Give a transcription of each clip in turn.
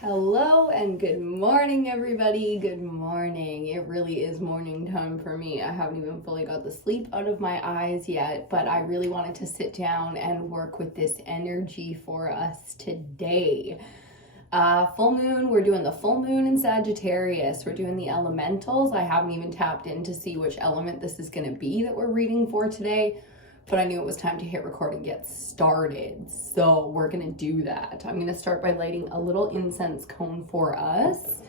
Hello and good morning, everybody. Good morning. It really is morning time for me. I haven't even fully got the sleep out of my eyes yet, but I really wanted to sit down and work with this energy for us today. Full moon, we're doing the full moon in Sagittarius. We're doing the elementals. I haven't even tapped in to see which element this is going to be that we're reading for today, but I knew it was time to hit record and get started. So we're gonna do that. I'm gonna start by lighting a little incense cone for us,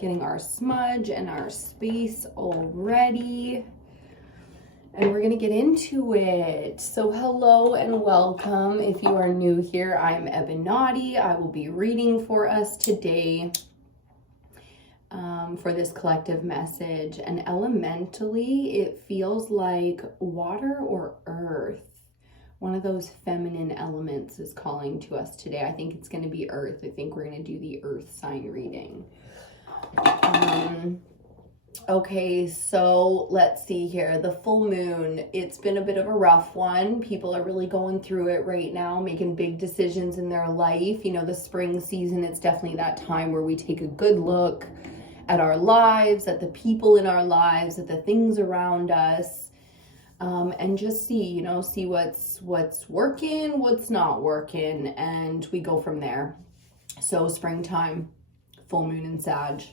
getting our smudge and our space all ready. And we're gonna get into it. So hello and welcome. If you are new here, I'm EBINOTTI. I will be reading for us today for this collective message. And elementally, it feels like water or earth. One of those feminine elements is calling to us today. I think it's going to be earth. I think we're going to do the earth sign reading. Okay, so let's see here. The full moon, it's been a bit of a rough one. People are really going through it right now, making big decisions in their life. You know, the spring season, it's definitely that time where we take a good look at our lives, at the people in our lives, at the things around us, and just see what's working, what's not working, and we go from there. So springtime, full moon in Sag.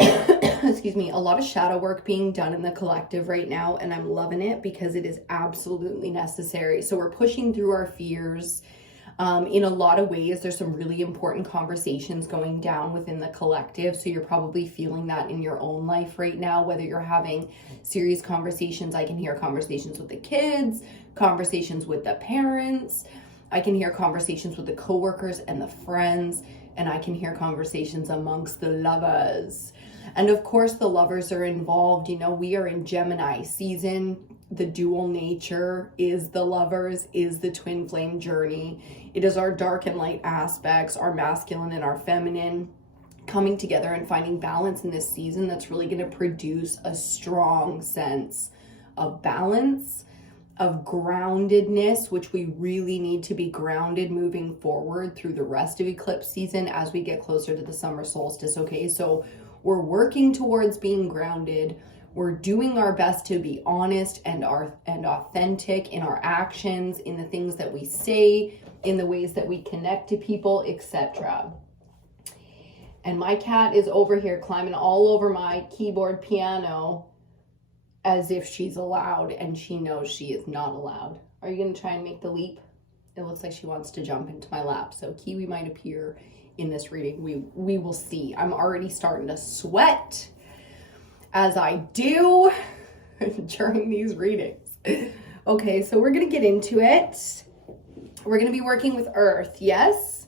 Excuse me, a lot of shadow work being done in the collective right now, and I'm loving it because it is absolutely necessary. So we're pushing through our fears. In a lot of ways, there's some really important conversations going down within the collective. So you're probably feeling that in your own life right now, whether you're having serious conversations. I can hear conversations with the kids, conversations with the parents. I can hear conversations with the coworkers and the friends, and I can hear conversations amongst the lovers. And of course, the lovers are involved. You know, we are in Gemini season. The dual nature is the lovers, is the twin flame journey. It is our dark and light aspects, our masculine and our feminine, coming together and finding balance in this season that's really going to produce a strong sense of balance, of groundedness, which we really need to be grounded moving forward through the rest of eclipse season as we get closer to the summer solstice. Okay, so we're working towards being grounded. We're doing our best to be honest and authentic in our actions, in the things that we say, in the ways that we connect to people, etc. And my cat is over here climbing all over my keyboard piano as if she's allowed, and she knows she is not allowed. Are you going to try and make the leap? It looks like she wants to jump into my lap. So Kiwi might appear in this reading. We will see. I'm already starting to sweat, as I do during these readings. Okay, so we're going to get into it. We're going to be working with earth. Yes,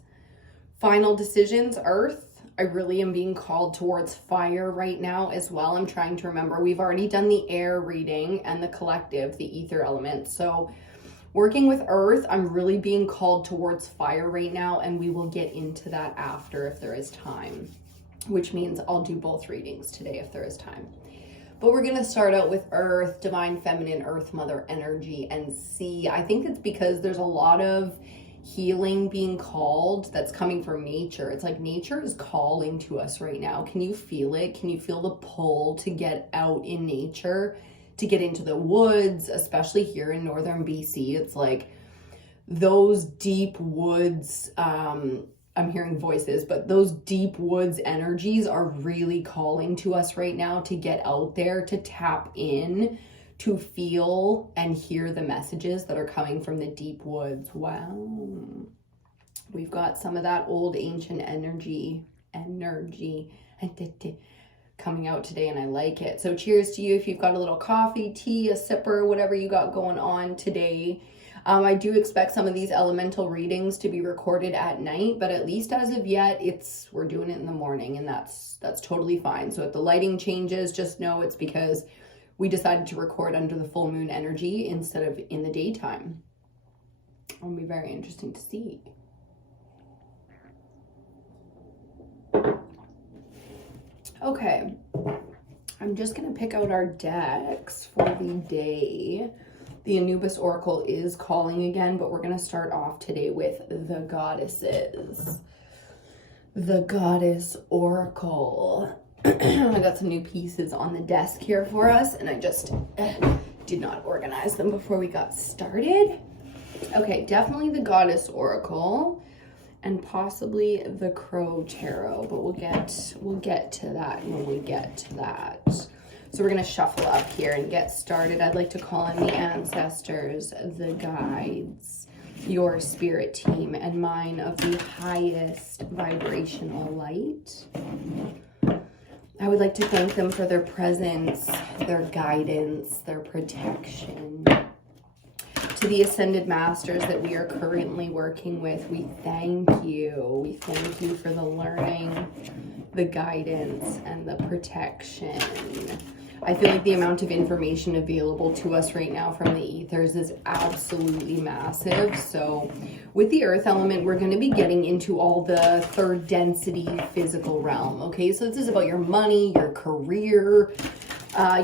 final decisions, earth. I really am being called towards fire right now as well. I'm trying to remember. We've already done the air reading and the collective, the ether element. So working with earth, I'm really being called towards fire right now, and we will get into that after if there is time, which means I'll do both readings today if there is time. But we're going to start out with earth, divine feminine, earth mother energy, and see. I think it's because there's a lot of healing being called that's coming from nature. It's like nature is calling to us right now. Can you feel it? Can you feel the pull to get out in nature, to get into the woods, especially here in northern BC? It's like those deep woods, I'm hearing voices, but those deep woods energies are really calling to us right now to get out there, to tap in, to feel and hear the messages that are coming from the deep woods. Wow. We've got some of that old ancient energy coming out today, and I like it. So cheers to you if you've got a little coffee, tea, a sipper, whatever you got going on today. I do expect some of these elemental readings to be recorded at night, but at least as of yet, we're doing it in the morning, and that's totally fine. So if the lighting changes, just know it's because we decided to record under the full moon energy instead of in the daytime. It'll be very interesting to see. Okay, I'm just going to pick out our decks for the day. The Anubis Oracle is calling again, but we're going to start off today with the goddesses. The Goddess Oracle. I got some new pieces on the desk here for us, and I just did not organize them before we got started. Okay, definitely the Goddess Oracle and possibly the Crow Tarot, but we'll get to that when we get to that. So we're gonna shuffle up here and get started. I'd like to call in the ancestors, the guides, your spirit team, and mine of the highest vibrational light. I would like to thank them for their presence, their guidance, their protection. To the ascended masters that we are currently working with, we thank you. We thank you for the learning, the guidance, and the protection. I feel like the amount of information available to us right now from the ethers is absolutely massive. So with the earth element, we're going to be getting into all the third density physical realm. Okay, so this is about your money, your career,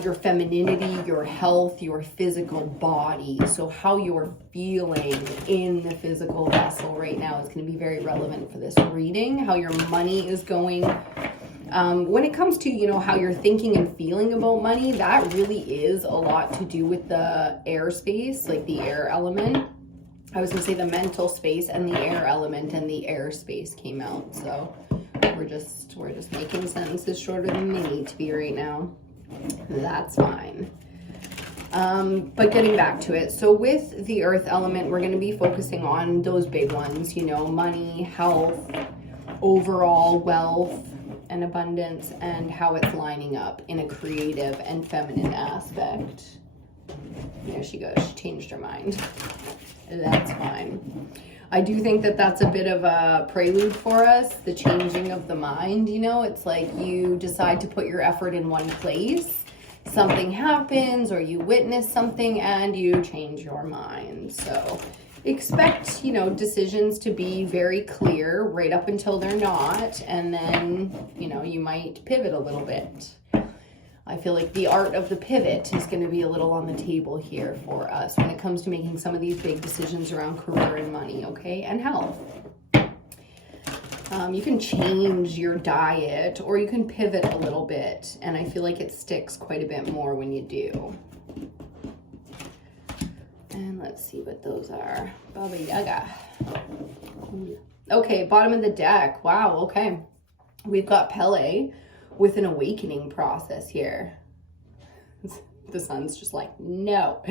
your femininity, your health, your physical body. So how you're feeling in the physical vessel right now is going to be very relevant for this reading. How your money is going. When it comes to, how you're thinking and feeling about money, that really is a lot to do with the air space, like the air element. I was going to say the mental space and the air element, and the air space came out. So we're just making sentences shorter than they need to be right now. That's fine. But getting back to it. So with the earth element, we're going to be focusing on those big ones, money, health, overall wealth, and abundance, and how it's lining up in a creative and feminine aspect. There she goes. She changed her mind. That's fine. I do think that that's a bit of a prelude for us, the changing of the mind. It's like you decide to put your effort in one place, something happens, or you witness something and you change your mind. So expect, decisions to be very clear right up until they're not, and then, you might pivot a little bit. I feel like the art of the pivot is going to be a little on the table here for us when it comes to making some of these big decisions around career and money, okay, and health. You can change your diet, or you can pivot a little bit, and I feel like it sticks quite a bit more when you do. And let's see what those are. Baba Yaga. Okay, bottom of the deck. Wow, okay. We've got Pele with an awakening process here. The sun's just like, no.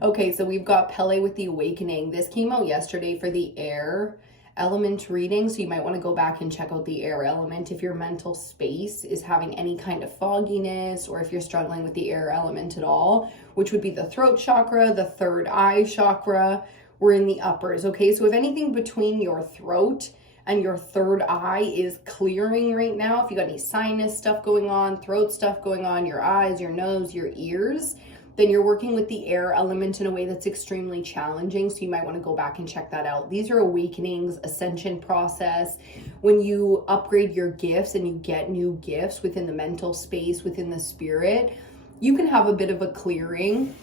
Okay, so we've got Pele with the awakening. This came out yesterday for the air element reading, so you might want to go back and check out the air element if your mental space is having any kind of fogginess, or if you're struggling with the air element at all, which would be the throat chakra, the third eye chakra. We're in the uppers, okay? So if anything between your throat and your third eye is clearing right now, if you got any sinus stuff going on, throat stuff going on, your eyes, your nose, your ears, then you're working with the air element in a way that's extremely challenging. So you might want to go back and check that out. These are awakenings, ascension process. When you upgrade your gifts and you get new gifts within the mental space, within the spirit, you can have a bit of a clearing.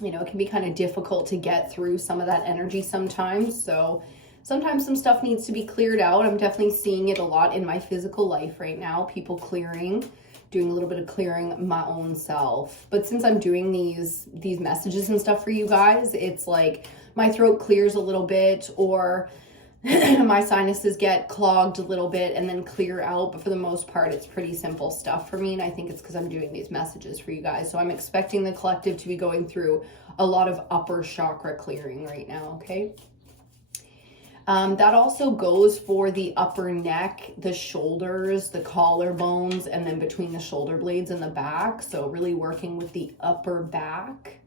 It can be kind of difficult to get through some of that energy sometimes. So sometimes some stuff needs to be cleared out. I'm definitely seeing it a lot in my physical life right now. People clearing, doing a little bit of clearing my own self. But since I'm doing these messages and stuff for you guys, it's like my throat clears a little bit, or my sinuses get clogged a little bit and then clear out. But for the most part, it's pretty simple stuff for me. And I think it's because I'm doing these messages for you guys. So I'm expecting the collective to be going through a lot of upper chakra clearing right now, okay? That also goes for the upper neck, the shoulders, the collarbones, and then between the shoulder blades and the back. So really working with the upper back.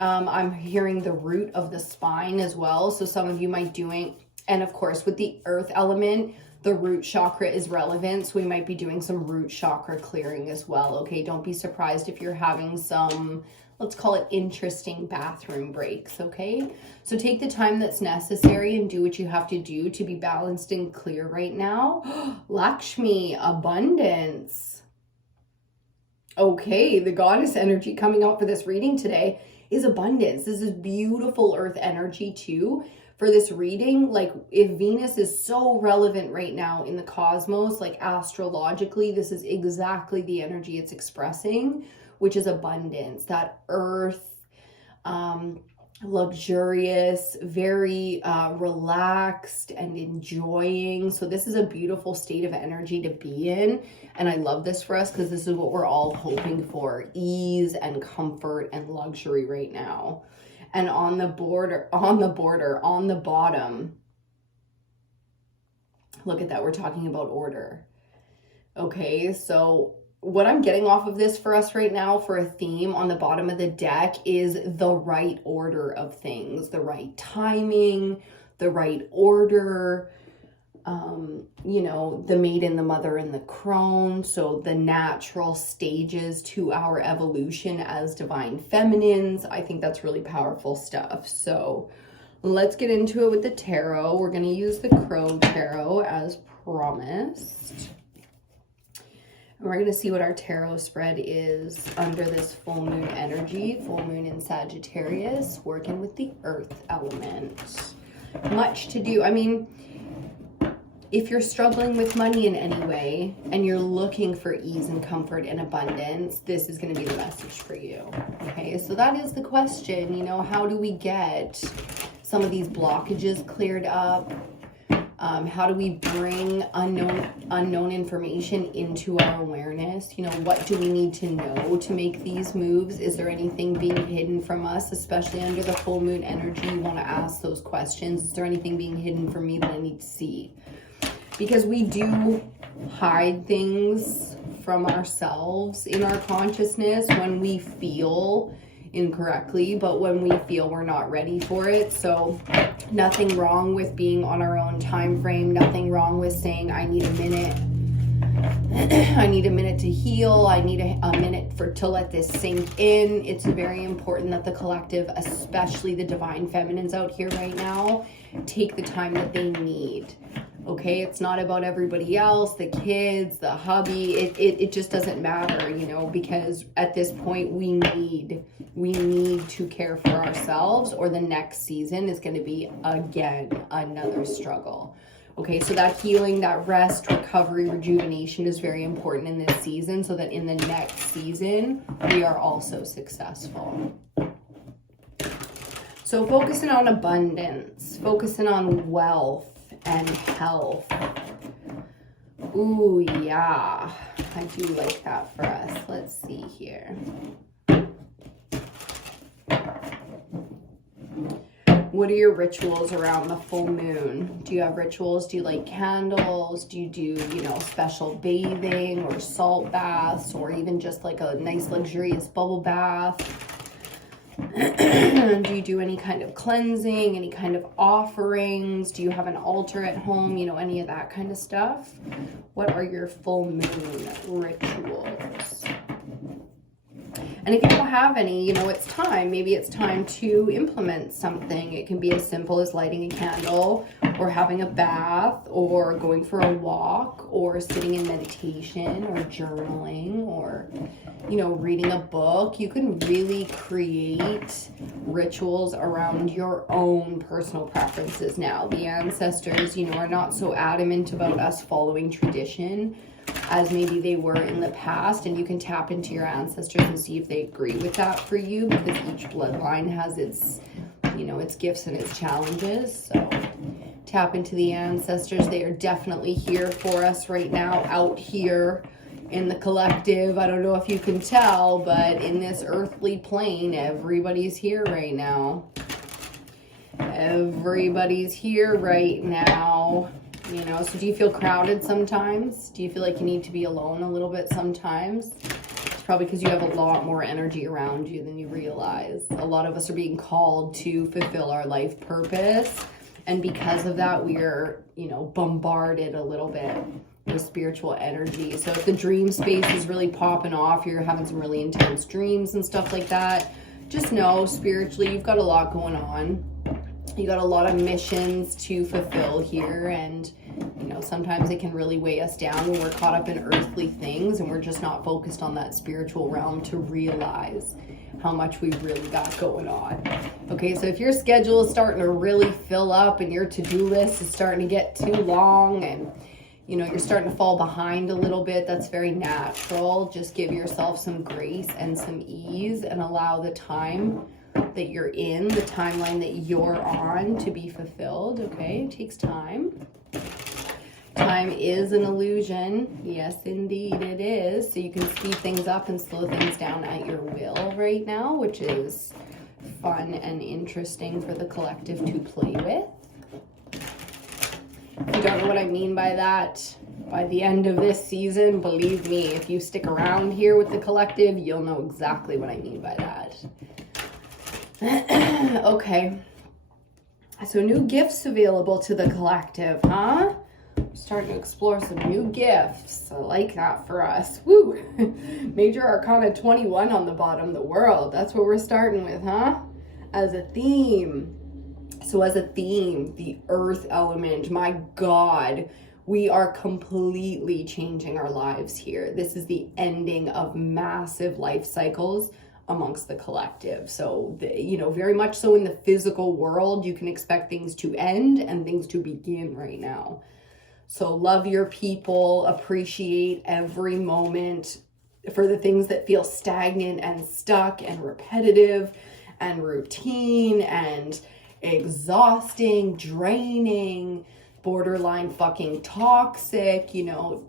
I'm hearing the root of the spine as well. So some of you might doing, and of course with the earth element, the root chakra is relevant. So we might be doing some root chakra clearing as well. Okay, don't be surprised if you're having some, let's call it interesting bathroom breaks, okay? So take the time that's necessary and do what you have to do to be balanced and clear right now. Lakshmi, abundance. Okay, the goddess energy coming out for this reading today is abundance. This is beautiful earth energy too. for this reading, like if Venus is so relevant right now in the cosmos, like astrologically, this is exactly the energy it's expressing, which is abundance, that earth, luxurious, very relaxed and enjoying. So this is a beautiful state of energy to be in. And I love this for us because this is what we're all hoping for, ease and comfort and luxury right now. And on the bottom, look at that, we're talking about order. Okay, so what I'm getting off of this for us right now for a theme on the bottom of the deck is the right order of things, the right timing, the right order, you know, the maiden, the mother, and the crone. So the natural stages to our evolution as divine feminines. I think that's really powerful stuff. So let's get into it with the tarot. We're going to use the Crow Tarot as promised. We're going to see what our tarot spread is under this full moon energy. Full moon in Sagittarius, working with the earth element. Much to do. I mean, if you're struggling with money in any way and you're looking for ease and comfort and abundance, this is going to be the message for you. Okay, so that is the question. You know, how do we get some of these blockages cleared up? How do we bring unknown information into our awareness? You know, what do we need to know to make these moves? Is there anything being hidden from us, especially under the full moon energy? You want to ask those questions. Is there anything being hidden from me that I need to see? Because we do hide things from ourselves in our consciousness when we feel incorrectly, but when we feel we're not ready for it. So nothing wrong with being on our own time frame, nothing wrong with saying I need a minute. I need a minute to heal. I need a minute to let this sink in. It's very important that the collective, especially the divine feminines out here right now, take the time that they need. Okay, it's not about everybody else, the kids, the hubby. It just doesn't matter, you know, because at this point we need to care for ourselves, or the next season is going to be again another struggle. Okay, so that healing, that rest, recovery, rejuvenation is very important in this season, so that in the next season we are also successful. So focusing on abundance, focusing on wealth and health. Ooh, yeah, I do like that for us. Let's see here. What are your rituals around the full moon? Do you have rituals? Do you light candles? Do you do, you know, special bathing or salt baths, or even just like a nice luxurious bubble bath? Do you do any kind of cleansing, any kind of offerings? Do you have an altar at home? You know, any of that kind of stuff? What are your full moon rituals? And if you don't have any, you know, it's time. Maybe it's time to implement something. It can be as simple as lighting a candle, or having a bath, or going for a walk, or sitting in meditation, or journaling, or, you know, reading a book. You can really create rituals around your own personal preferences now. The ancestors, you know, are not so adamant about us following tradition as maybe they were in the past, and you can tap into your ancestors and see if they agree with that for you, because each bloodline has its, you know, its gifts and its challenges. So tap into the ancestors. They are definitely here for us right now, out here in the collective. I don't know if you can tell, but in this earthly plane, everybody's here right now. Everybody's here right now. You know, so do you feel crowded sometimes? Do you feel like you need to be alone a little bit sometimes? It's probably because you have a lot more energy around you than you realize. A lot of us are being called to fulfill our life purpose. And because of that, we are, you know, bombarded a little bit with spiritual energy. So if the dream space is really popping off, you're having some really intense dreams and stuff like that, just know spiritually you've got a lot going on. You got a lot of missions to fulfill here, and you know, sometimes it can really weigh us down when we're caught up in earthly things and we're just not focused on that spiritual realm to realize how much we really got going on. Okay, so if your schedule is starting to really fill up and your to-do list is starting to get too long and you're starting to fall behind a little bit, that's very natural. Just give yourself some grace and some ease and allow the time that you're in, the timeline that you're on, to be fulfilled. Okay, it takes time. Time is an illusion. Yes, indeed it is. So you can speed things up and slow things down at your will right now, which is fun and interesting for the collective to play with. If you don't know what I mean by that, by the end of this season, believe me, if you stick around here with the collective, you'll know exactly what I mean by that. Okay. So new gifts available to the collective, huh? Starting to explore some new gifts. I like that for us. Woo! Major Arcana 21 on the bottom, the world. That's what we're starting with, huh? As a theme. So as a theme, the earth element, my God, we are completely changing our lives here. This is the ending of massive life cycles amongst the collective. So, very much so in the physical world, you can expect things to end and things to begin right now. So love your people, appreciate every moment for the things that feel stagnant and stuck and repetitive and routine and exhausting, draining, borderline fucking toxic,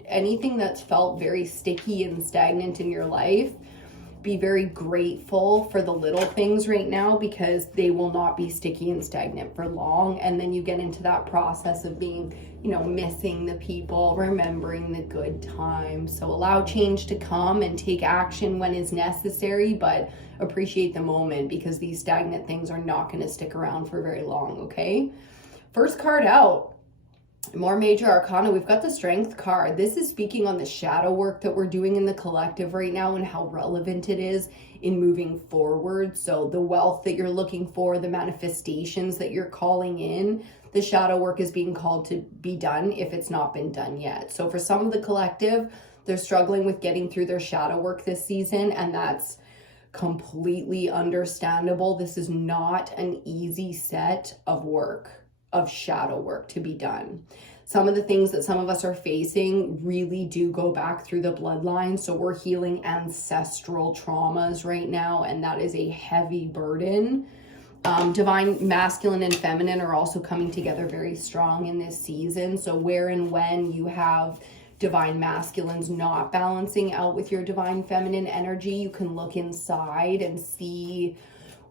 anything that's felt very sticky and stagnant in your life. Be very grateful for the little things right now, because they will not be sticky and stagnant for long. And then you get into that process of being, missing the people, remembering the good times. So allow change to come and take action when is necessary, but appreciate the moment, because these stagnant things are not going to stick around for very long, okay? First card out. More Major Arcana. We've got the Strength card. This is speaking on the shadow work that we're doing in the collective right now and how relevant it is in moving forward. So the wealth that you're looking for, the manifestations that you're calling in, the shadow work is being called to be done if it's not been done yet. So for some of the collective, they're struggling with getting through their shadow work this season, and that's completely understandable. This is not an easy set of work, of shadow work to be done. Some of the things that some of us are facing really do go back through the bloodline. So we're healing ancestral traumas right now, and that is a heavy burden. Divine masculine and feminine are also coming together very strong in this season. So where and when you have divine masculines not balancing out with your divine feminine energy, you can look inside and see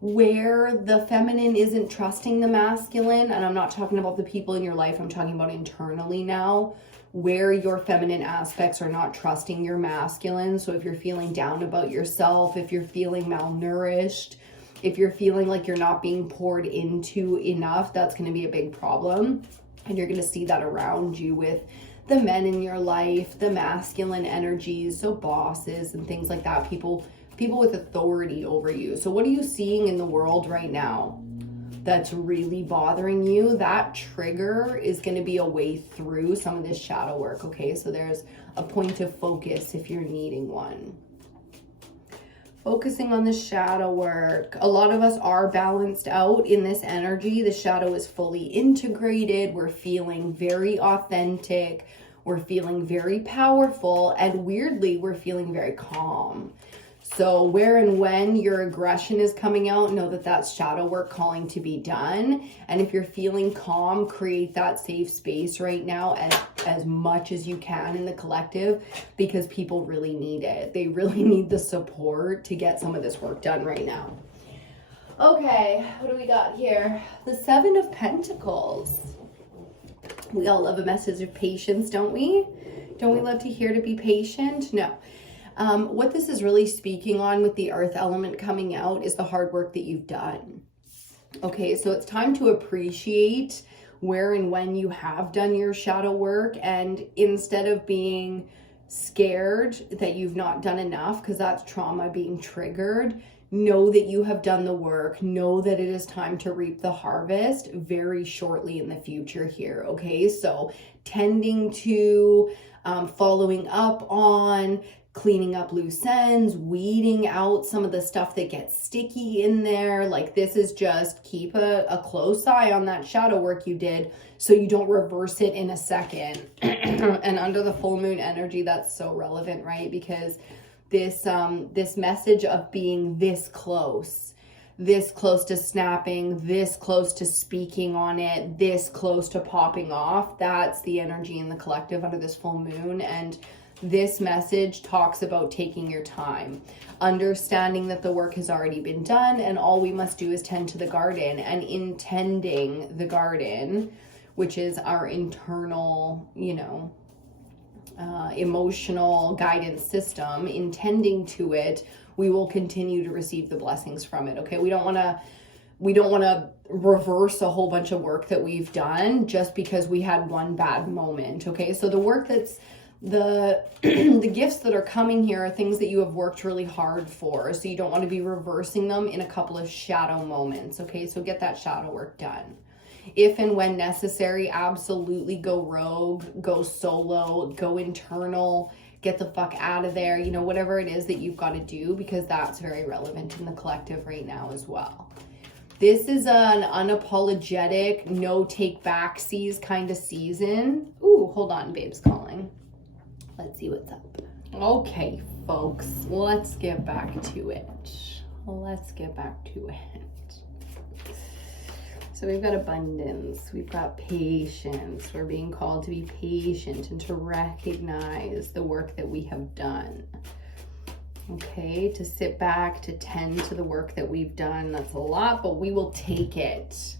where the feminine isn't trusting the masculine. And I'm not talking about the people in your life, I'm talking about internally now, where your feminine aspects are not trusting your masculine. So if you're feeling down about yourself, if you're feeling malnourished, if you're feeling like you're not being poured into enough, that's going to be a big problem. And you're going to see that around you with the men in your life, the masculine energies, so bosses and things like that, people with authority over you. So what are you seeing in the world right now that's really bothering you? That trigger is going to be a way through some of this shadow work, okay? So there's a point of focus if you're needing one. Focusing on the shadow work. A lot of us are balanced out in this energy. The shadow is fully integrated. We're feeling very authentic. We're feeling very powerful. And weirdly, we're feeling very calm. So where and when your aggression is coming out, know that that's shadow work calling to be done. And if you're feeling calm, create that safe space right now as much as you can in the collective, because people really need it. They really need the support to get some of this work done right now. Okay, what do we got here? The Seven of Pentacles. We all love a message of patience, don't we? Don't we love to hear to be patient? No. What this is really speaking on with the earth element coming out is the hard work that you've done. Okay, so it's time to appreciate where and when you have done your shadow work, and instead of being scared that you've not done enough, because that's trauma being triggered, know that you have done the work. Know that it is time to reap the harvest very shortly in the future here, okay? So tending to, following up on, cleaning up loose ends, weeding out some of the stuff that gets sticky in there. Like, this is just keep a close eye on that shadow work you did so you don't reverse it in a second. And under the full moon energy, that's so relevant, right? Because this message of being this close to snapping, this close to speaking on it, this close to popping off, that's the energy in the collective under this full moon. And this message talks about taking your time, understanding that the work has already been done, and all we must do is tend to the garden. And in tending the garden, which is our internal, emotional guidance system, in tending to it, we will continue to receive the blessings from it. Okay, we don't want to reverse a whole bunch of work that we've done just because we had one bad moment. Okay, so the work that's the gifts that are coming here are things that you have worked really hard for, so you don't want to be reversing them in a couple of shadow moments. Okay, so get that shadow work done. If and when necessary, absolutely go rogue, go solo, go internal, get the fuck out of there, whatever it is that you've got to do, because that's very relevant in the collective right now as well. This is an unapologetic, no take backsies kind of season. Ooh, hold on, babe's calling. Let's see what's up. Okay, folks, let's get back to it. So we've got abundance, we've got patience. We're being called to be patient and to recognize the work that we have done. Okay, to sit back, to tend to the work that we've done. That's a lot, but we will take it.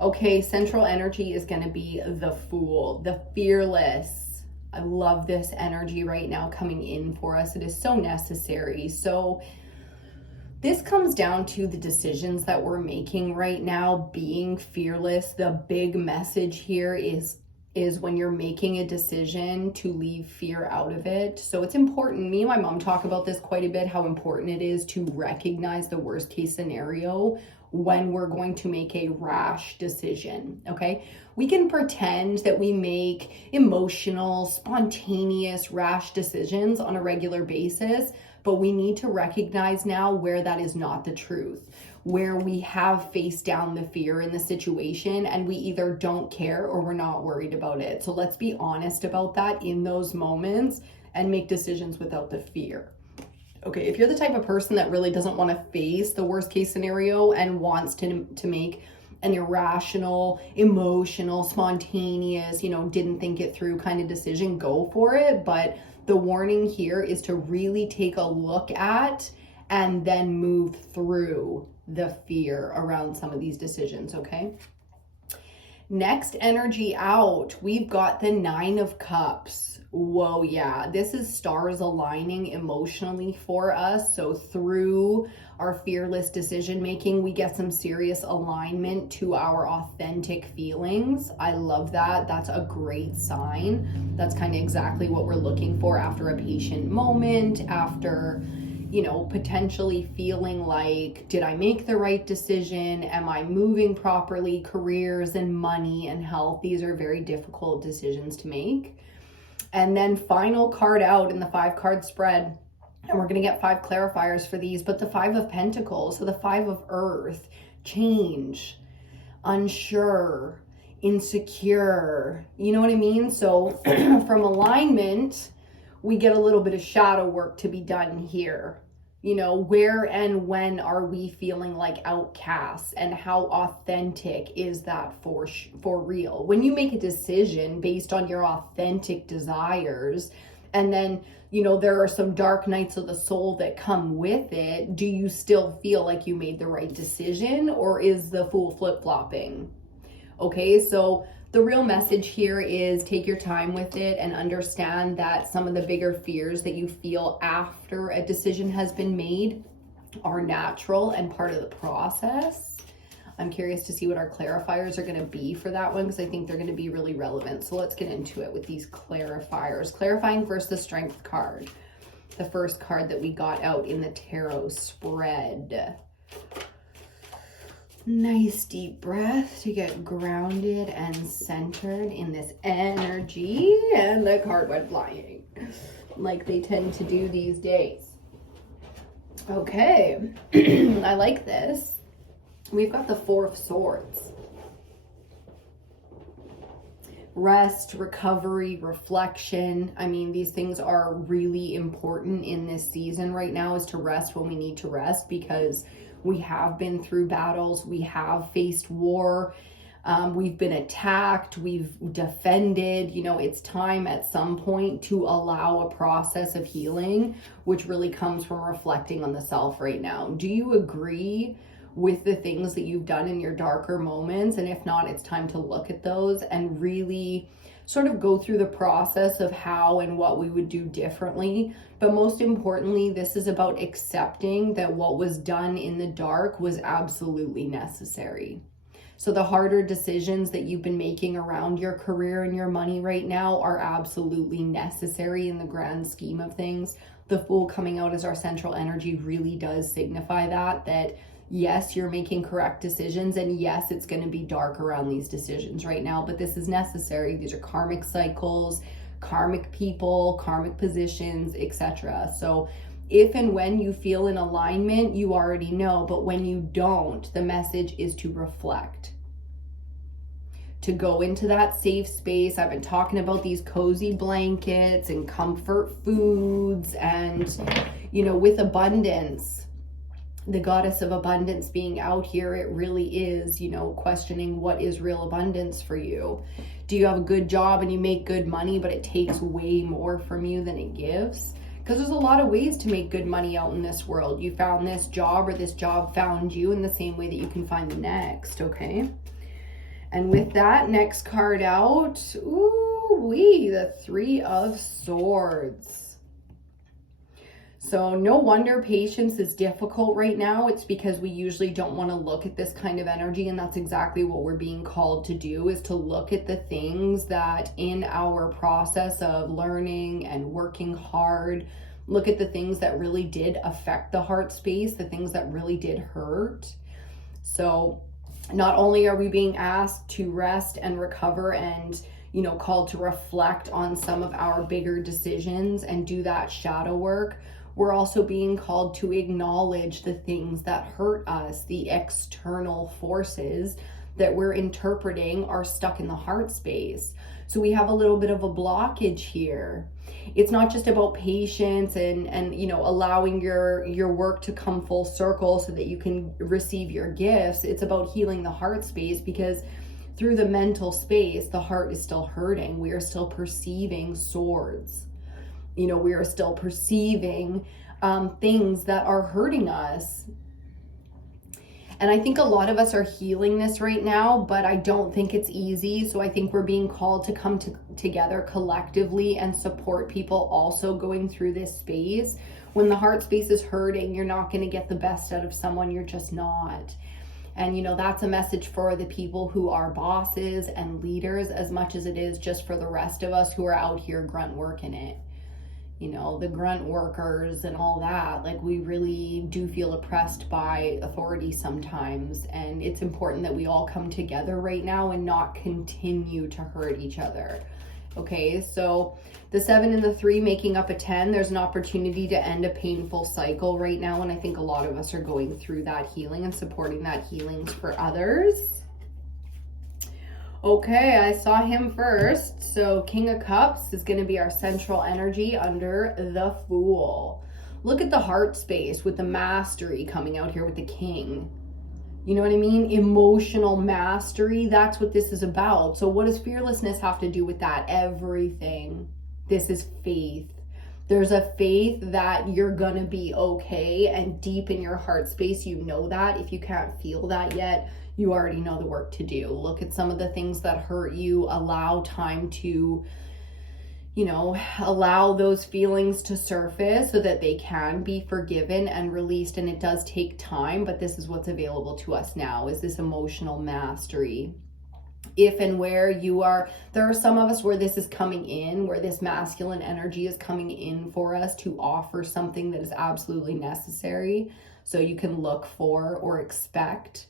Okay, central energy is going to be the Fool, the fearless. I love this energy right now coming in for us. It is so necessary. So this comes down to the decisions that we're making right now, being fearless. The big message here is when you're making a decision to leave fear out of it. So it's important. Me and my mom talk about this quite a bit, how important it is to recognize the worst case scenario when we're going to make a rash decision, okay? We can pretend that we make emotional, spontaneous, rash decisions on a regular basis, but we need to recognize now where that is not the truth, where we have faced down the fear in the situation and we either don't care or we're not worried about it. So let's be honest about that in those moments and make decisions without the fear. Okay, if you're the type of person that really doesn't want to face the worst case scenario and wants to make an irrational, emotional, spontaneous, didn't think it through kind of decision, go for it. But the warning here is to really take a look at and then move through the fear around some of these decisions, okay? Next energy out, we've got the 9 of Cups. Whoa, yeah, this is stars aligning emotionally for us. So through our fearless decision making, we get some serious alignment to our authentic feelings. I love that. That's a great sign. That's kind of exactly what we're looking for after a patient moment, after potentially feeling like, did I make the right decision? Am I moving properly? Careers and money and health, these are very difficult decisions to make. And then final card out in the 5-card spread, and we're going to get 5 clarifiers for these, but the 5 of Pentacles, so the 5 of Earth, change, unsure, insecure, you know what I mean? So from alignment, we get a little bit of shadow work to be done here. Where and when are we feeling like outcasts, and how authentic is that for real? When you make a decision based on your authentic desires, and then, there are some dark nights of the soul that come with it, do you still feel like you made the right decision, or is the Fool flip-flopping? Okay, so the real message here is take your time with it and understand that some of the bigger fears that you feel after a decision has been made are natural and part of the process. I'm curious to see what our clarifiers are going to be for that one, because I think they're going to be really relevant. So let's get into it with these clarifiers. Clarifying first the Strength card, the first card that we got out in the tarot spread. Nice deep breath to get grounded and centered in this energy, and the card went flying. like they tend to do these days. Okay, I like this. We've got the Four of Swords. Rest, recovery, reflection. I mean, these things are really important in this season right now, is to rest when we need to rest, because we have been through battles, we have faced war, we've been attacked, we've defended. You know, it's time at some point to allow a process of healing, which really comes from reflecting on the self right now. Do you agree with the things that you've done in your darker moments? And if not, it's time to look at those and really sort of go through the process of how and what we would do differently. But most importantly, this is about accepting that what was done in the dark was absolutely necessary. So the harder decisions that you've been making around your career and your money right now are absolutely necessary in the grand scheme of things. The Fool coming out as our central energy really does signify that yes, you're making correct decisions, and yes, it's going to be dark around these decisions right now, but this is necessary. These are karmic cycles, karmic people, karmic positions, etc. So if and when you feel in alignment, you already know, but when you don't, the message is to reflect, to go into that safe space. I've been talking about these cozy blankets and comfort foods, and, you know, with abundance, the goddess of abundance being out here, it really is, you know, questioning what is real abundance for you. Do you have a good job and you make good money, but it takes way more from you than it gives? Because there's a lot of ways to make good money out in this world. You found this job, or this job found you, in the same way that you can find the next, okay? And with that, next card out, the Three of Swords. So no wonder patience is difficult right now. It's because we usually don't want to look at this kind of energy, and that's exactly what we're being called to do, is to look at the things that in our process of learning and working hard, look at the things that really did affect the heart space, the things that really did hurt. So not only are we being asked to rest and recover and, you know, called to reflect on some of our bigger decisions and do that shadow work, we're also being called to acknowledge the things that hurt us, the external forces that we're interpreting are stuck in the heart space. So we have a little bit of a blockage here. It's not just about patience and you know, allowing your work to come full circle so that you can receive your gifts. It's about healing the heart space, because through the mental space, the heart is still hurting. We are still perceiving swords. You know, we are still perceiving things that are hurting us. And I think a lot of us are healing this right now, but I don't think it's easy. So I think we're being called to come together collectively and support people also going through this space. When the heart space is hurting, you're not going to get the best out of someone. You're just not. And, you know, that's a message for the people who are bosses and leaders, as much as it is just for the rest of us who are out here grunt working it. You know, the grunt workers and all that, like, we really do feel oppressed by authority sometimes. And it's important that we all come together right now and not continue to hurt each other. Okay, so the 7 and the 3 making up a 10, there's an opportunity to end a painful cycle right now. And I think a lot of us are going through that healing and supporting that healing for others. Okay, I saw him first. So King of Cups is going to be our central energy under the Fool. Look at the heart space with the mastery coming out here with the King. You know what I mean? Emotional mastery. That's what this is about. So what does fearlessness have to do with that? Everything. This is faith. There's a faith that you're going to be okay. And deep in your heart space, you know that. If you can't feel that yet, you already know the work to do. Look at some of the things that hurt you. Allow time to, you know, allow those feelings to surface so that they can be forgiven and released. And it does take time, but this is what's available to us now, is this emotional mastery. If and where you are, there are some of us where this is coming in, where this masculine energy is coming in for us to offer something that is absolutely necessary. So you can look for or expect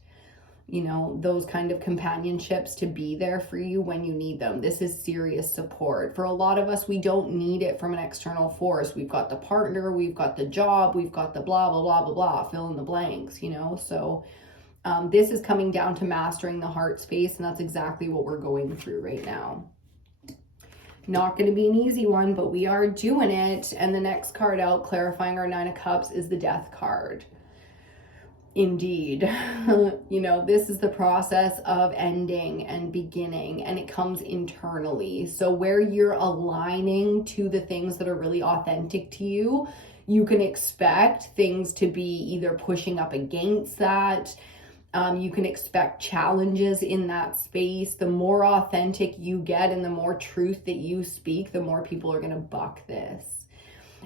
you know, those kind of companionships to be there for you when you need them. This is serious support. For a lot of us, we don't need it from an external force. We've got the partner, we've got the job, we've got the blah, blah, blah, blah, blah, fill in the blanks, you know? So this is coming down to mastering the heart space, and that's exactly what we're going through right now. Not going to be an easy one, but we are doing it. And the next card out, clarifying our Nine of Cups, is the Death card. Indeed. You know, this is the process of ending and beginning, and it comes internally. So where you're aligning to the things that are really authentic to you, you can expect things to be either pushing up against that. You can expect challenges in that space. The more authentic you get and the more truth that you speak, the more people are going to buck this.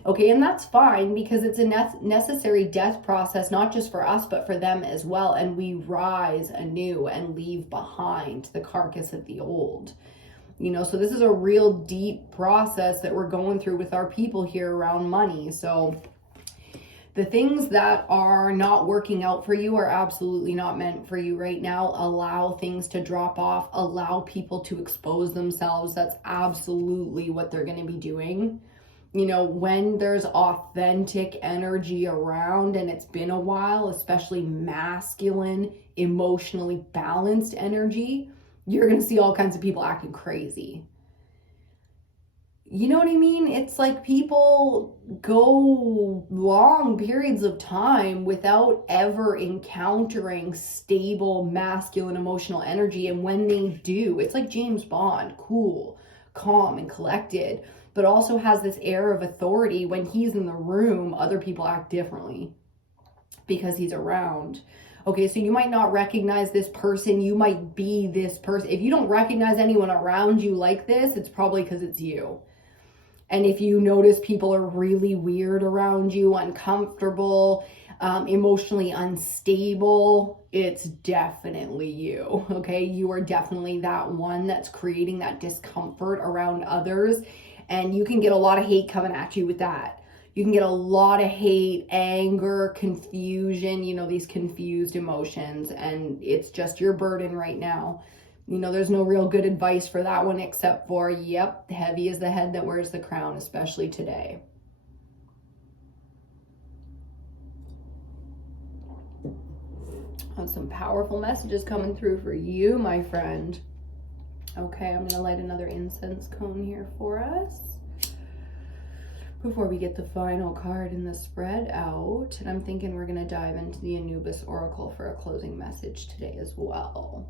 Okay, and that's fine, because it's a necessary death process, not just for us, but for them as well. And we rise anew and leave behind the carcass of the old. You know, so this is a real deep process that we're going through with our people here around money. So the things that are not working out for you are absolutely not meant for you right now. Allow things to drop off. Allow people to expose themselves. That's absolutely what they're going to be doing. You know, when there's authentic energy around and it's been a while, especially masculine, emotionally balanced energy, you're going to see all kinds of people acting crazy. You know what I mean? It's like people go long periods of time without ever encountering stable masculine emotional energy. And when they do, it's like James Bond, cool, calm, and collected, but also has this air of authority. When he's in the room, other people act differently because he's around. Okay, so you might not recognize this person. You might be this person. If you don't recognize anyone around you like this, it's probably because it's you. And if you notice people are really weird around you, uncomfortable, emotionally unstable, it's definitely you. Okay, you are definitely that one that's creating that discomfort around others. And you can get a lot of hate coming at you with that. You can get a lot of hate, anger, confusion, you know, these confused emotions. And it's just your burden right now. You know, there's no real good advice for that one except for, yep, heavy is the head that wears the crown, especially today. Some powerful messages coming through for you, my friend. Okay, I'm going to light another incense cone here for us before we get the final card in the spread out. And I'm thinking we're going to dive into the Anubis Oracle for a closing message today as well.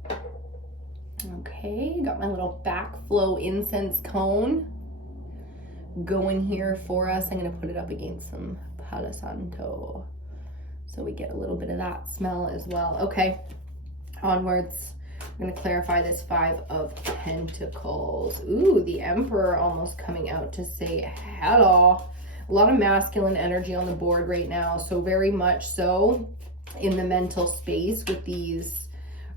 Okay, got my little backflow incense cone going here for us. I'm going to put it up against some Palo Santo so we get a little bit of that smell as well. Okay, onwards. I'm going to clarify this Five of Pentacles. Ooh, the Emperor almost coming out to say hello. A lot of masculine energy on the board right now. So very much so in the mental space with these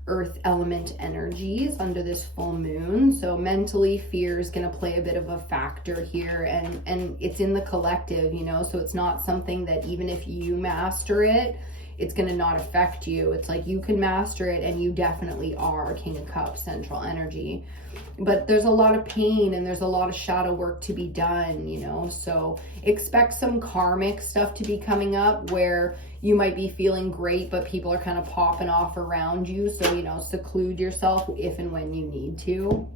earth element energies under this full moon. So mentally, fear is going to play a bit of a factor here, and it's in the collective, you know, so it's not something that even if you master it, it's going to not affect you. It's like you can master it, and you definitely are King of Cups, central energy. But there's a lot of pain and there's a lot of shadow work to be done, you know, so expect some karmic stuff to be coming up where you might be feeling great, but people are kind of popping off around you. So, you know, seclude yourself if and when you need to.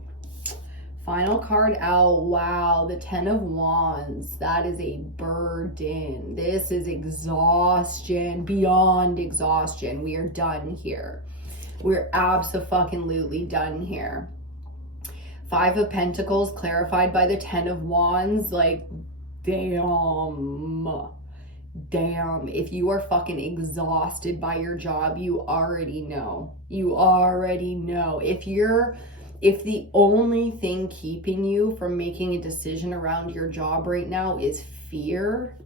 Final card out. Wow, the Ten of Wands. That is a burden. This is exhaustion, beyond exhaustion. We are done here. We're abso-fucking-lutely done here. Five of Pentacles clarified by the Ten of Wands. Like, damn. If you are fucking exhausted by your job, you already know. You already know. If the only thing keeping you from making a decision around your job right now is fear,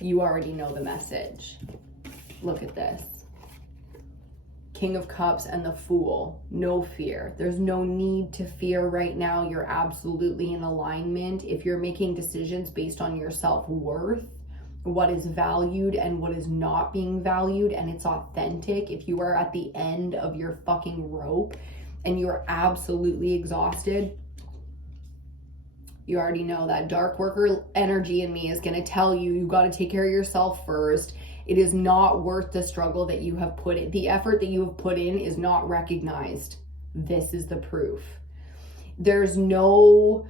you already know the message. Look at this. King of Cups and the Fool. No fear. There's no need to fear right now. You're absolutely in alignment. If you're making decisions based on your self-worth what is valued and what is not being valued, and it's authentic. If you are at the end of your fucking rope and you are absolutely exhausted, you already know that dark worker energy in me is going to tell you, you got to take care of yourself first. It is not worth the struggle that you have put in. The effort that you have put in is not recognized. This is the proof. There's no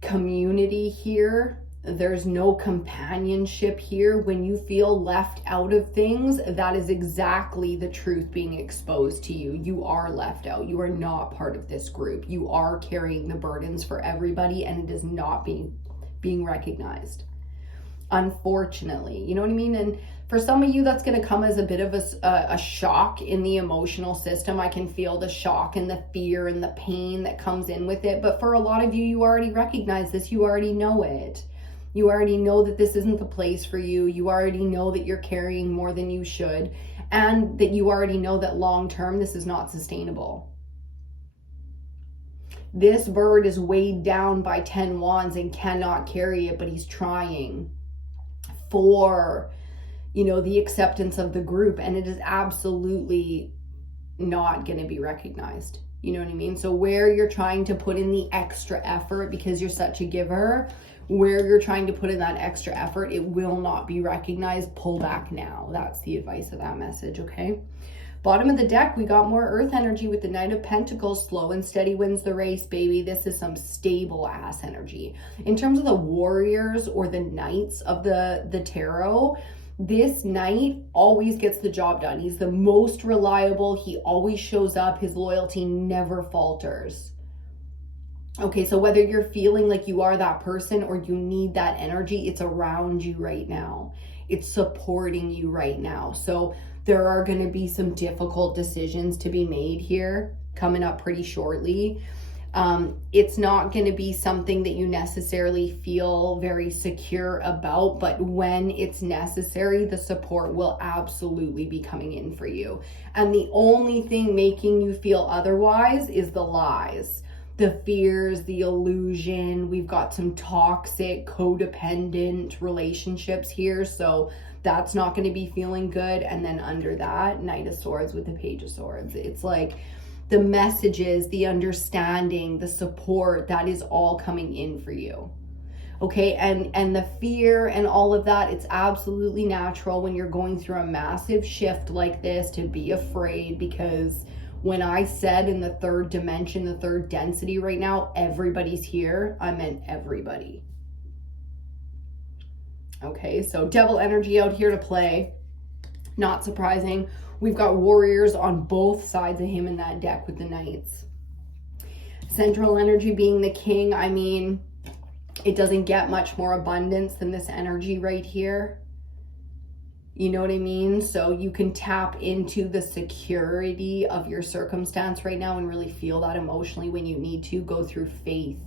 community here. There's no companionship here. When you feel left out of things, that is exactly the truth being exposed to you. You are left out. You are not part of this group. You are carrying the burdens for everybody, and it is not being recognized. Unfortunately, you know what I mean? And for some of you, that's going to come as a bit of a shock in the emotional system. I can feel the shock and the fear and the pain that comes in with it. But for a lot of you, you already recognize this. You already know it. You already know that this isn't the place for you. You already know that you're carrying more than you should, and that you already know that long term, this is not sustainable. This bird is weighed down by 10 wands and cannot carry it, but he's trying for, you know, the acceptance of the group, and it is absolutely not going to be recognized. You know what I mean? So where you're trying to put in the extra effort because you're such a giver, where you're trying to put in that extra effort, it will not be recognized. Pull back now. That's the advice of that message, okay? Bottom of the deck, we got more earth energy with the Knight of Pentacles. Slow and steady wins the race, baby. This is some stable ass energy. In terms of the warriors or the knights of the tarot, this knight always gets the job done. He's the most reliable. He always shows up. His loyalty never falters. Okay, so whether you're feeling like you are that person or you need that energy, it's around you right now. It's supporting you right now. So there are going to be some difficult decisions to be made here coming up pretty shortly. It's not going to be something that you necessarily feel very secure about, but when it's necessary, the support will absolutely be coming in for you. And the only thing making you feel otherwise is the lies, the fears, the illusion. We've got some toxic, codependent relationships here, so that's not going to be feeling good. And then under that, Knight of Swords with the Page of Swords. It's like the messages, the understanding, the support, that is all coming in for you. Okay, and the fear and all of that, it's absolutely natural when you're going through a massive shift like this to be afraid, because when I said in the third dimension, the third density right now, everybody's here, I meant everybody. Okay, so devil energy out here to play. Not surprising. We've got warriors on both sides of him in that deck with the knights. Central energy being the king. I mean, it doesn't get much more abundance than this energy right here. You know what I mean? So you can tap into the security of your circumstance right now and really feel that emotionally when you need to. Go through faith.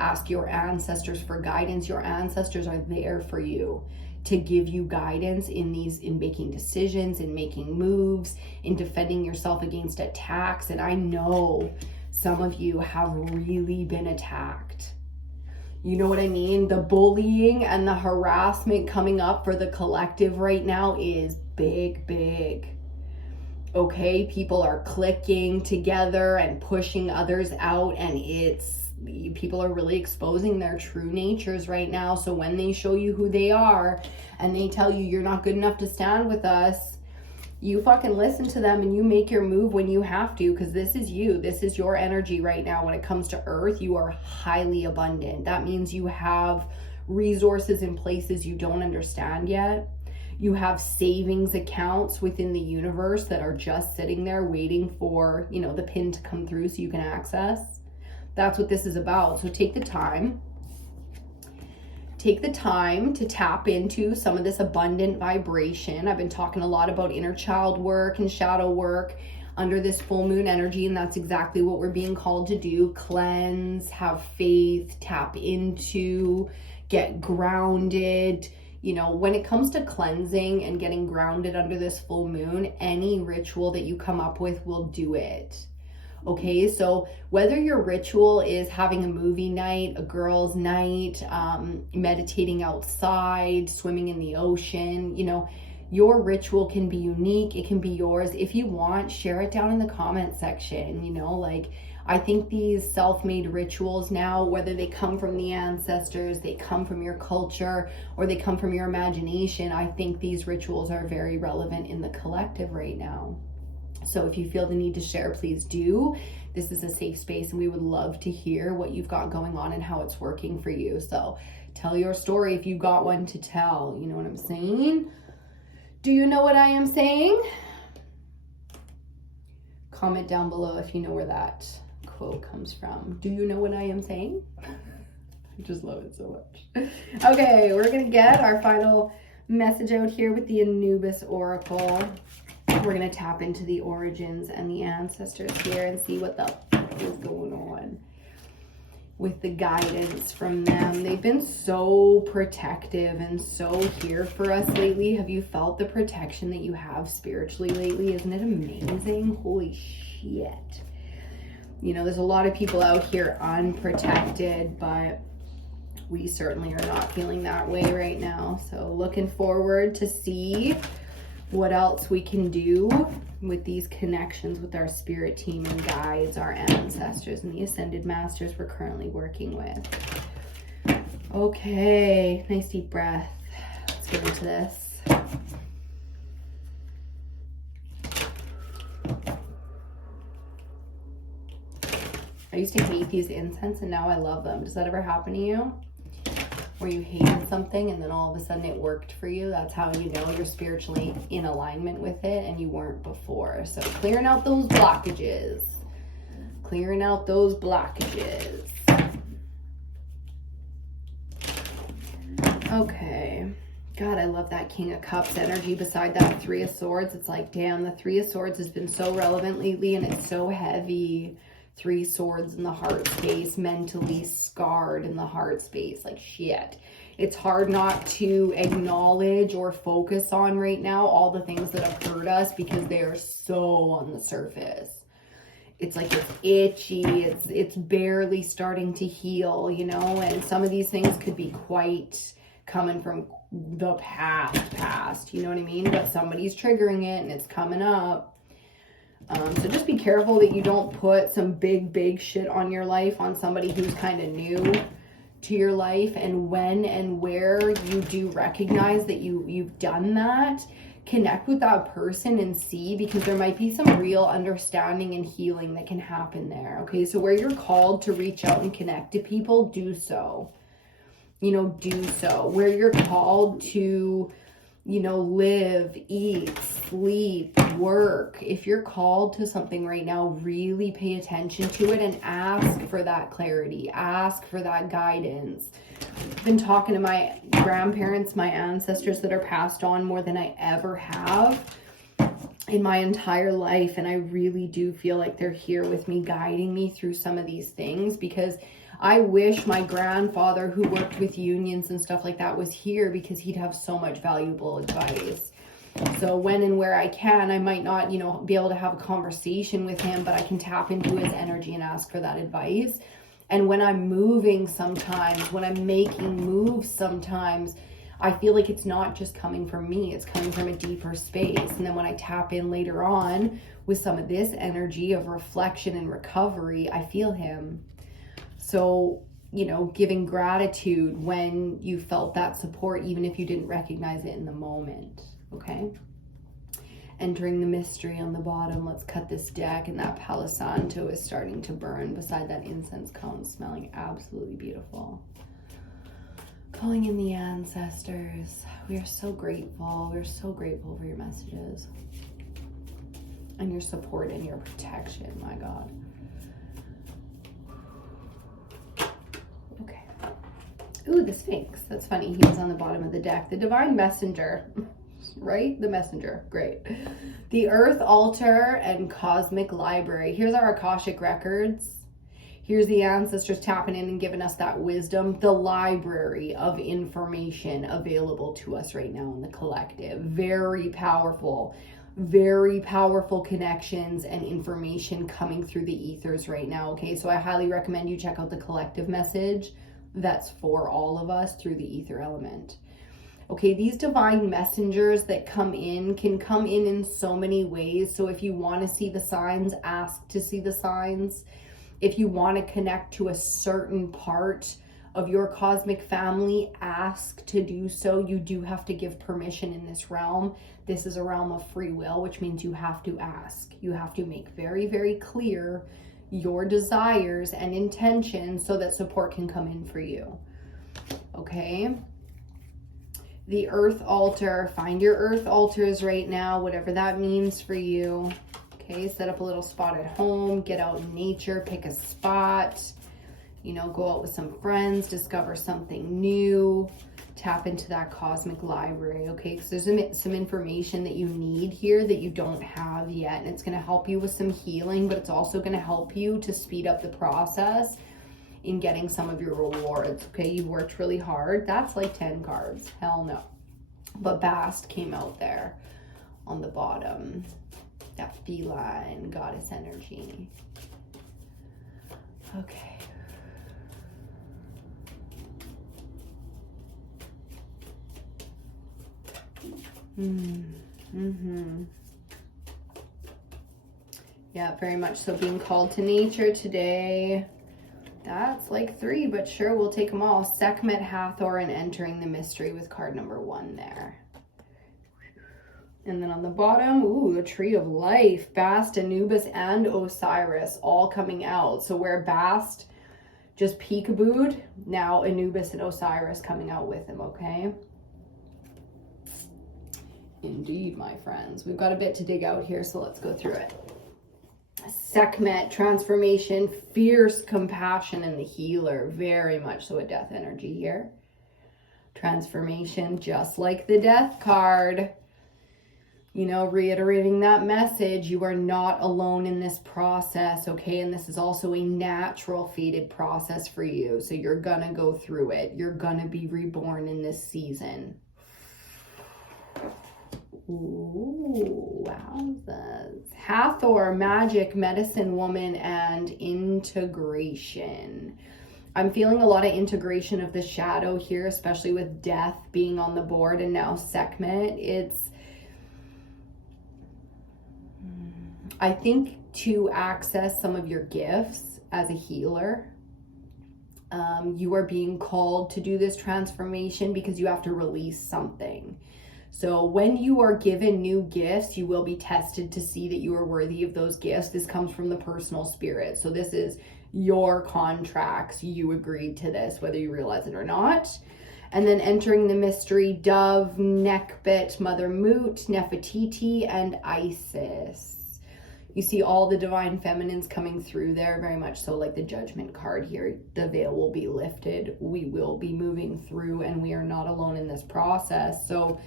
Ask your ancestors for guidance. Your ancestors are there for you to give you guidance in making decisions, in making moves, in defending yourself against attacks. And I know some of you have really been attacked. You know what I mean? The bullying and the harassment coming up for the collective right now is big, big. Okay, people are clicking together and pushing others out, and people are really exposing their true natures right now. So when they show you who they are and they tell you you're not good enough to stand with us, you fucking listen to them and you make your move when you have to, because this is you. This is your energy right now. When it comes to earth, you are highly abundant. That means you have resources in places you don't understand yet. You have savings accounts within the universe that are just sitting there waiting for, you know, the pin to come through so you can access. That's what this is about. So take the time. Take the time to tap into some of this abundant vibration. I've been talking a lot about inner child work and shadow work under this full moon energy, and that's exactly what we're being called to do. Cleanse, have faith, tap into, get grounded. You know, when it comes to cleansing and getting grounded under this full moon, any ritual that you come up with will do it. Okay, so whether your ritual is having a movie night, a girls' night, meditating outside, swimming in the ocean, you know, your ritual can be unique. It can be yours. If you want, share it down in the comment section. You know, like, I think these self-made rituals now, whether they come from the ancestors, they come from your culture, or they come from your imagination, I think these rituals are very relevant in the collective right now. So if you feel the need to share, please do. This is a safe space and we would love to hear what you've got going on and how it's working for you. So tell your story if you've got one to tell. You know what I'm saying? Do you know what I am saying? Comment down below if you know where that quote comes from. Do you know what I am saying? I just love it so much. Okay, we're going to get our final message out here with the Anubis Oracle. We're going to tap into the origins and the ancestors here and see what the fuck is going on with the guidance from them. They've been so protective and so here for us lately. Have you felt the protection that you have spiritually lately? Isn't it amazing? Holy shit. You know, there's a lot of people out here unprotected, but we certainly are not feeling that way right now. So looking forward to see what else we can do with these connections with our spirit team and guides, our ancestors, and the ascended masters we're currently working with. Okay, nice deep breath. Let's get into this. I used to hate these incense and now I love them. Does that ever happen to you? Where you hated something and then all of a sudden it worked for you? That's how you know you're spiritually in alignment with it and you weren't before. So clearing out those blockages. Clearing out those blockages. Okay. God, I love that King of Cups energy beside that Three of Swords. It's like, damn, the Three of Swords has been so relevant lately and it's so heavy. Three swords in the heart space, mentally scarred in the heart space. Like, shit. It's hard not to acknowledge or focus on right now all the things that have hurt us because they are so on the surface. It's like it's itchy. It's barely starting to heal, you know? And some of these things could be quite coming from the past, you know what I mean? But somebody's triggering it and it's coming up. So just be careful that you don't put some big shit on your life on somebody who's kind of new to your life. And when and where you do recognize that you've done that, connect with that person and see, because there might be some real understanding and healing that can happen there. Okay, so where you're called to reach out and connect to people, do so. You know, do so. Where you're called to, you know, live, eat, sleep, work. If you're called to something right now, really pay attention to it and ask for that clarity. Ask for that guidance. I've been talking to my grandparents, my ancestors that are passed on more than I ever have in my entire life. And I really do feel like they're here with me, guiding me through some of these things, because I wish my grandfather, who worked with unions and stuff like that, was here, because he'd have so much valuable advice. So when and where I can, I might not, you know, be able to have a conversation with him, but I can tap into his energy and ask for that advice. And when I'm moving sometimes, when I'm making moves sometimes, I feel like it's not just coming from me, it's coming from a deeper space. And then when I tap in later on with some of this energy of reflection and recovery, I feel him. So, you know, giving gratitude when you felt that support, even if you didn't recognize it in the moment, okay? Entering the mystery on the bottom. Let's cut this deck, and that Palo Santo is starting to burn beside that incense cone, smelling absolutely beautiful. Calling in the ancestors. We are so grateful. We're so grateful for your messages and your support and your protection, my God. Okay. Ooh, the Sphinx. That's funny. He was on the bottom of the deck. The Divine Messenger. Right? The Messenger. Great. The Earth Altar and Cosmic Library. Here's our Akashic Records. Here's the ancestors tapping in and giving us that wisdom. The library of information available to us right now in the collective. Very powerful. very powerful connections and information coming through the ethers right now, okay? So I highly recommend you check out the collective message that's for all of us through the ether element. Okay, these divine messengers that come in can come in so many ways. So if you want to see the signs, ask to see the signs. If you want to connect to a certain part of your cosmic family, ask to do so. You do have to give permission in this realm. This is a realm of free will, which means you have to ask. You have to make very, very clear your desires and intentions so that support can come in for you. Okay? The earth altar, find your earth altars right now, whatever that means for you. Okay, set up a little spot at home, get out in nature, pick a spot, you know, go out with some friends, discover something new, tap into that cosmic library, okay? Because there's some information that you need here that you don't have yet, and it's going to help you with some healing, but it's also going to help you to speed up the process in getting some of your rewards, okay? You've worked really hard. That's like 10 cards. Hell no. But Bast came out there on the bottom. That feline goddess energy. Okay. Yeah, very much so. Being called to nature today. That's like 3, but sure, we'll take them all. Sekhmet, Hathor, and entering the mystery with card number 1 there. And then on the bottom, ooh, the tree of life. Bast, Anubis, and Osiris all coming out. So where Bast just peekabooed, now Anubis and Osiris coming out with him, okay? Indeed, my friends. We've got a bit to dig out here, so let's go through it. Sekhmet, transformation, fierce compassion, and the healer. Very much so a death energy here. Transformation, just like the death card. You know, reiterating that message, you are not alone in this process, okay? And this is also a natural fated process for you. So you're gonna go through it. You're gonna be reborn in this season. Ooh, wowzers. Hathor, magic, medicine woman, and integration. I'm feeling a lot of integration of the shadow here, especially with death being on the board and now Sekhmet. I think to access some of your gifts as a healer, you are being called to do this transformation because you have to release something. So when you are given new gifts, you will be tested to see that you are worthy of those gifts. This comes from the personal spirit. So this is your contracts. You agreed to this, whether you realize it or not. And then entering the mystery, Dove, Nekhbet, Mother Mut, Nefertiti, and Isis. You see all the divine feminines coming through there, very much so like the judgment card here. The veil will be lifted. We will be moving through, and we are not alone in this process. So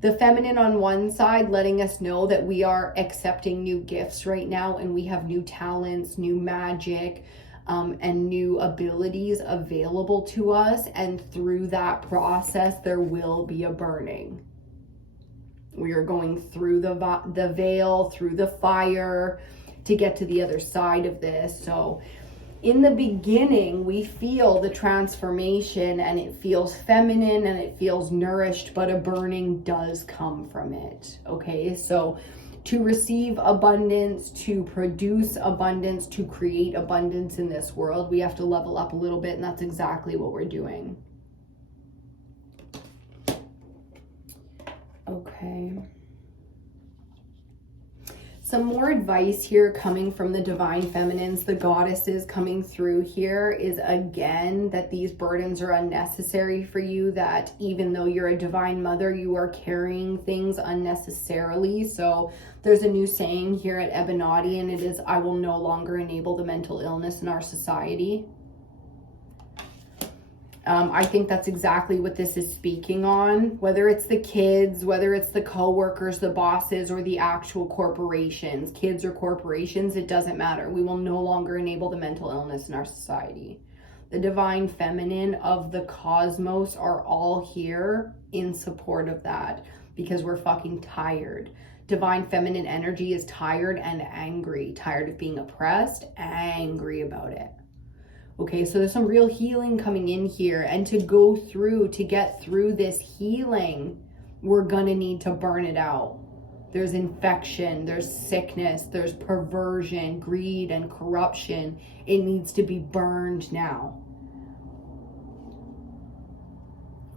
the feminine on one side letting us know that we are accepting new gifts right now, and we have new talents, new magic, and new abilities available to us. And through that process, there will be a burning. We are going through the veil, through the fire to get to the other side of this. So in the beginning, we feel the transformation, and it feels feminine and it feels nourished, but a burning does come from it. Okay, so to receive abundance, to produce abundance, to create abundance in this world, we have to level up a little bit, and that's exactly what we're doing. Okay. Some more advice here coming from the divine feminines, the goddesses coming through here, is again that these burdens are unnecessary for you, that even though you're a divine mother, you are carrying things unnecessarily. So there's a new saying here at EBINOTTI, and it is, I will no longer enable the mental illness in our society. I think that's exactly what this is speaking on, whether it's the kids, whether it's the co-workers, the bosses, or the actual corporations, kids or corporations, it doesn't matter. We will no longer enable the mental illness in our society. The divine feminine of the cosmos are all here in support of that, because we're fucking tired. Divine feminine energy is tired and angry, tired of being oppressed, angry about it. Okay, so there's some real healing coming in here. And to get through this healing, we're gonna need to burn it out. There's infection, there's sickness, there's perversion, greed, and corruption. It needs to be burned now.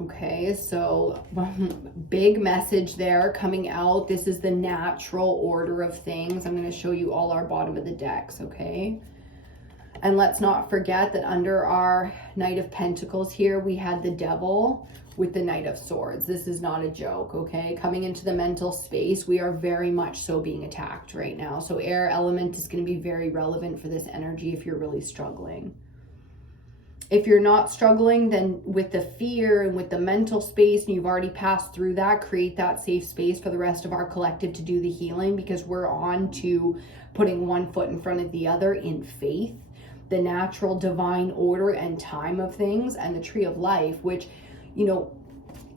Okay, so big message there coming out. This is the natural order of things. I'm going to show you all our bottom of the decks, okay? And let's not forget that under our Knight of Pentacles here, we had the Devil with the Knight of Swords. This is not a joke, okay? Coming into the mental space, we are very much so being attacked right now. So air element is going to be very relevant for this energy if you're really struggling. If you're not struggling, then with the fear and with the mental space, and you've already passed through that, create that safe space for the rest of our collective to do the healing, because we're on to putting one foot in front of the other in faith, the natural divine order and time of things, and the tree of life, which, you know,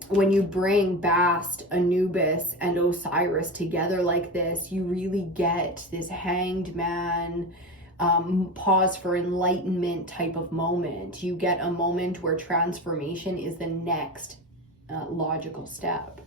when you bring Bast, Anubis, and Osiris together like this, you really get this hanged man, pause for enlightenment type of moment. You get a moment where transformation is the next logical step.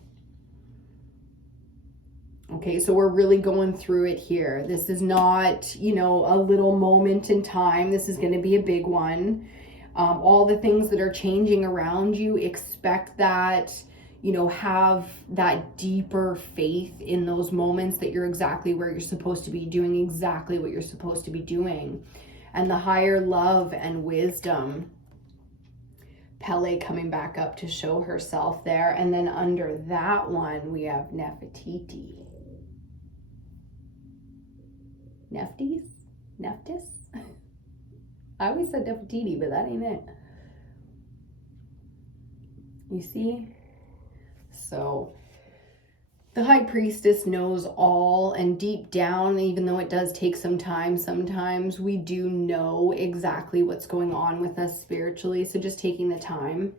Okay, so we're really going through it here. This is not, you know, a little moment in time. This is going to be a big one. All the things that are changing around you, expect that, you know, have that deeper faith in those moments that you're exactly where you're supposed to be, doing exactly what you're supposed to be doing. And the higher love and wisdom, Pele coming back up to show herself there. And then under that one, we have Nefertiti. Neftis? I always said Nefertiti, but that ain't it. You see? So the High Priestess knows all, and deep down, even though it does take some time, sometimes we do know exactly what's going on with us spiritually. So just taking the time,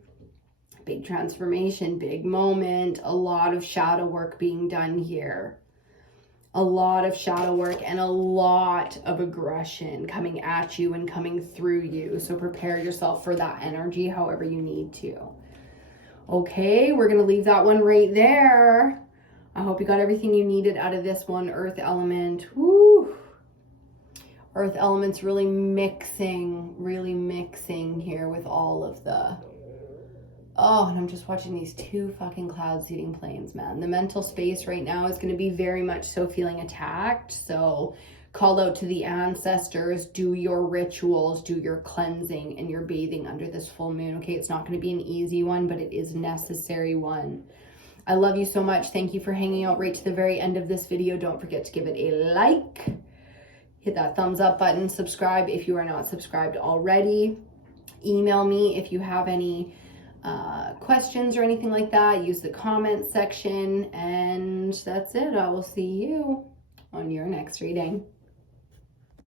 big transformation, big moment, a lot of shadow work being done here. A lot of shadow work and a lot of aggression coming at you and coming through you. So prepare yourself for that energy however you need to. Okay, we're going to leave that one right there. I hope you got everything you needed out of this one, Earth element. Woo! Earth element's really mixing here with all of the... Oh, and I'm just watching these two fucking cloud seeding planes, man. The mental space right now is going to be very much so feeling attacked. So call out to the ancestors, do your rituals, do your cleansing and your bathing under this full moon. Okay, it's not going to be an easy one, but it is a necessary one. I love you so much. Thank you for hanging out right to the very end of this video. Don't forget to give it a like. Hit that thumbs up button. Subscribe if you are not subscribed already. Email me if you have any questions or anything like that. Use the comment section, and that's it. I will see you on your next reading.